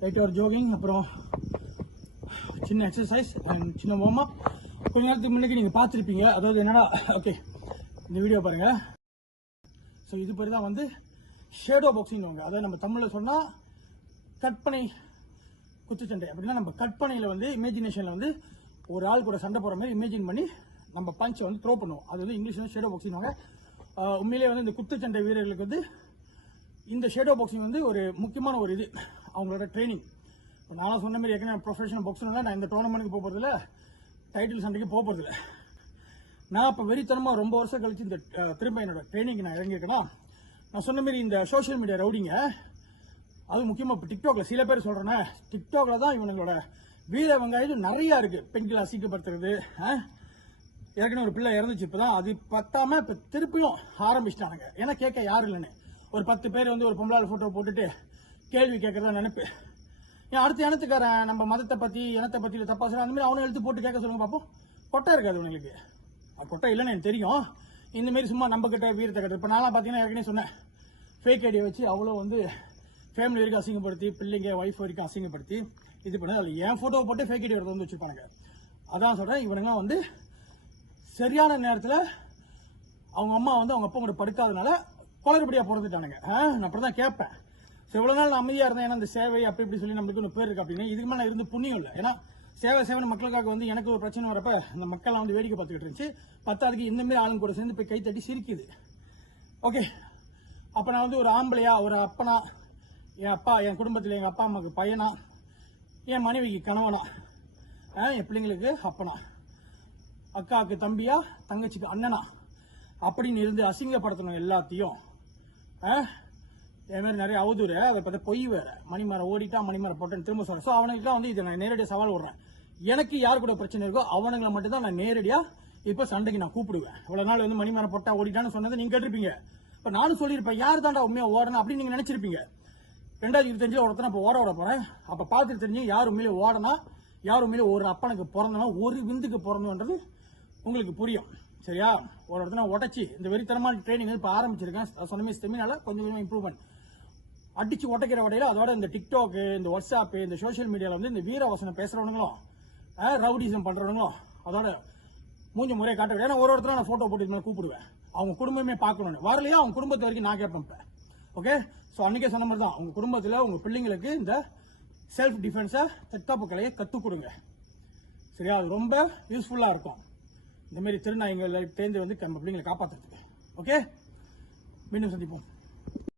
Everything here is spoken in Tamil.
லைட் ஒரு ஜோகிங், அப்புறம் சின்ன எக்ஸசைஸ் அண்ட் சின்ன வார்ம் அப். கொஞ்ச நேரத்துக்கு முன்னாடி நீங்கள் பார்த்துருப்பீங்க. அதாவது என்னடா, ஓகே இந்த வீடியோ பாருங்கள். ஸோ இது பேர் தான் வந்து ஷேடோ பாக்ஸிங். அதாவது நம்ம தமிழில் சொன்னால் கற்பனை குத்துச்சண்டை. அப்படின்னா நம்ம கற்பனையில் வந்து இமேஜினேஷனில் வந்து ஒரு ஆள் கூட சண்டை போகிற மாதிரி இமேஜின் பண்ணி நம்ம பஞ்சை வந்து த்ரோ பண்ணுவோம். அது வந்து இங்கிலீஷ் வந்து ஷேடோ பாக்ஸிங். உண்மையிலேயே வந்து இந்த குத்துச்சண்டை வீரர்களுக்கு வந்து இந்த ஷேடோ பாக்ஸிங் வந்து ஒரு முக்கியமான ஒரு இது அவங்களோட ட்ரைனிங். இப்போ நான் சொன்ன மாதிரி ஏற்கனவே ப்ரொஃபஷனல் பாக்ஸர்னால நான் இந்த டோர்னமெண்ட்டுக்கு போக போகிறதில்ல, டைட்டில் சண்டைக்கு போக போகிறதில்ல. நான் இப்போ வெறித்தனமாக ரொம்ப வருஷம் கழிச்சு இந்த திரும்ப என்னோட ட்ரைனிங்க்கு நான் இறங்கியிருக்கேன்னா, நான் சொன்ன மாதிரி இந்த சோஷியல் மீடியா ரவுடிங்க, அது முக்கியமாக இப்போ டிக்டாக்ல சில பேர் சொல்கிறேன்னா, டிக்டாக்ல தான் இவங்களோட வீர வெங்காயம் நிறையா இருக்குது. பெண்களை அசிங்கப்படுத்துறது, ஏற்கனவே ஒரு பிள்ளை இறந்துச்சு இப்போ தான், அது பத்தாம இப்போ திருப்பியும் ஆரம்பிச்சிட்டானுங்க. ஏன்னா கேட்க யாரும் இல்லைன்னு ஒரு 10 பேர் வந்து ஒரு பொம்பளால் ஃபோட்டோ போட்டுட்டு கேள்வி கேட்கறதா நினைப்பு. ஏன் அடுத்த இனத்துக்காரன் நம்ம மதத்தை பற்றி இனத்தை பற்றி தப்பா சொல்ல அந்த மாதிரி அவனை எழுத்து போட்டு கேட்க சொல்லுங்க பார்ப்போம். கொட்டை இருக்காது உங்களுக்கு. கொட்டை இல்லைன்னு எனக்கு தெரியும். இந்தமாரி சும்மா நம்ம கிட்ட வீரத்தை கட்டுறது. இப்போ நான்லாம் பார்த்தீங்கன்னா ஏற்கனவே சொன்னேன், ஃபேக் ஐடியை வச்சு அவ்வளோ வந்து ஃபேமிலி வரைக்கும் அசிங்கப்படுத்தி, பிள்ளைங்க ஒய்ஃப் வரைக்கும் அசிங்கப்படுத்தி இது பண்ணது. அதில் என் ஃபோட்டோவை போட்டு ஃபேக் ஐடி வரது வந்து வச்சுருப்பாங்க. அதான் சொல்கிறேன், இவனுங்க வந்து சரியான நேரத்தில் அவங்க அம்மா வந்து அவங்க அப்பா கூட படுக்காதனால குளறுபடியாக பிறந்துட்டானுங்க. நான் அப்படி தான் கேட்பேன். ஸோ இவ்வளோ நாள் நான் அமைதியாக இருந்தேன். ஏன்னா இந்த சேவை அப்படி இப்படி சொல்லி நம்மளுக்கு ஒரு பேர் இருக்கு அப்படின்னு. இதுக்கு மேலே நான் இருந்து புண்ணியம் இல்லை. ஏன்னா சேவை மக்களுக்காக வந்து எனக்கு ஒரு பிரச்சனை வரப்ப இந்த மக்கள்லாம் வந்து வேடிக்கை பார்த்துக்கிட்டு இருந்துச்சு. பத்தாவதுக்கு இந்தமாரி ஆளுங்க கூட சேர்ந்து போய் கை தட்டி சிரிக்குது. ஓகே, அப்போ நான் வந்து ஒரு ஆம்பளையா, ஒரு அப்பனா, என் அப்பா, என் குடும்பத்தில் எங்கள் அப்பா அம்மாவுக்கு பையனா, என் மனைவிக்கு கணவனா, என் பிள்ளைங்களுக்கு அப்பனா, அக்காவுக்கு தம்பியா, தங்கச்சிக்கு அண்ணனா அப்படின்னு இருந்து அசிங்கப்படுத்தணும் எல்லாத்தையும். இதே மாதிரி நிறைய அவதூறு, அதை பற்றி பொய் வேற. மணிமரம் ஓடிட்டா மணிமரம் போட்டேன்னு திரும்ப சொல்றேன். ஸோ அவனுக்குலாம் வந்து இதை நான் நேரடியாக சவால் விடுறேன். எனக்கு யார் கூட பிரச்சனை இருக்கோ அவனுங்களை மட்டும் தான் நான் நேரடியாக இப்போ சண்டைக்கு நான் கூப்பிடுவேன். இவ்வளோ நாள் வந்து மணிமரம் போட்டா ஓடிட்டான்னு சொன்னதை நீங்கள் கேட்டிருப்பீங்க. இப்போ நானும் சொல்லியிருப்பேன், யார் தாண்டா உண்மையாக ஓடணும் அப்படின்னு நீங்கள் நினச்சிருப்பீங்க. 2025 ஒருத்தனை இப்போ ஓட போகிறேன். அப்போ பார்த்துட்டு தெரிஞ்சு யார் உண்மையிலே ஓடனா, யார் உண்மையிலே ஒரு அப்பனுக்கு பிறந்தனா, ஒரு விந்துக்கு பிறந்தோன்றது உங்களுக்கு புரியும். சரியா? ஒரு இடத்துல உடச்சி இந்த வெறித்தனமான ட்ரைனிங் இப்போ ஆரம்பிச்சிருக்கேன். சொன்னமே செமினால கொஞ்சம் கொஞ்சம் இம்ப்ரூவ்மெண்ட் அடிச்சு உடைக்கிற வடையில. அதோட இந்த டிக்டாக், இந்த வாட்ஸ்அப், இந்த சோஷியல் மீடியாவில் வந்து இந்த வீரவசனம் பேசுறவங்களும் ரவுடிசம் பண்றவங்களும் அதோட மூஞ்சி முறையை காட்ட. ஏன்னா ஒரு ஒருத்தர நான் போட்டோ போட்டு கூப்பிடுவேன். அவங்க குடும்பமே பார்க்கணும்னு வரலையா, அவங்க குடும்பத்து வரைக்கும் நான் கேட்பேன். ஓகே, ஸோ அன்னைக்கே சொன்ன மாதிரி தான், உங்க குடும்பத்தில் உங்க பிள்ளைங்களுக்கு இந்த செல்ஃப் டிஃபென்ஸை, தற்காப்பு கலையை கற்றுக் கொடுங்க. சரியா? அது ரொம்ப யூஸ்ஃபுல்லாக இருக்கும் இந்த மாதிரி திருநாய்களை தேர்ந்து வந்து நம்ம பிள்ளைங்களை காப்பாற்றுறதுக்கு. ஓகே, மீண்டும் சந்திப்போம்.